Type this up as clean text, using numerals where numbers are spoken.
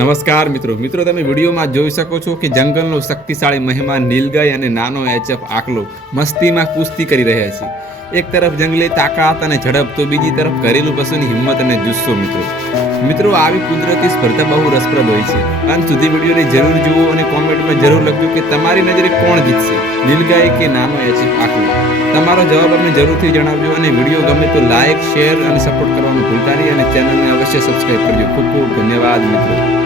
નમસ્કાર મિત્રો તમે વિડીયોમાં જોઈ શકો છો કે જંગલનો શક્તિશાળી મહેમાન નીલગાય અને નાનો એચએફ આકલો મસ્તીમાં કુસ્તી કરી રહ્યા છે. એક તરફ જંગલી તાકાત અને ઝડપ તો બીજી તરફ ઘરેલું પશુની હિંમત અને જુસ્સો. મિત્રો આવી કુદરતી સ્પર્ધા બહુ રસપ્રદ હોય છે. અંત સુધી વિડીયોને જરૂર જુઓ અને કોમેન્ટમાં જરૂર લખજો કે તમારી નજરે કોણ જીતશે, નીલગાય કે નાનો એચએફ આકલો. તમારો જવાબ અમને જરૂરથી જણાવજો અને વિડીયો ગમે તો લાઈક, શેર અને સપોર્ટ કરવાનું ભૂલતા નહીં અને ચેનલને અવશ્ય સબસ્ક્રાઈબ કરજો. ખૂબ ખૂબ ધન્યવાદ મિત્રો.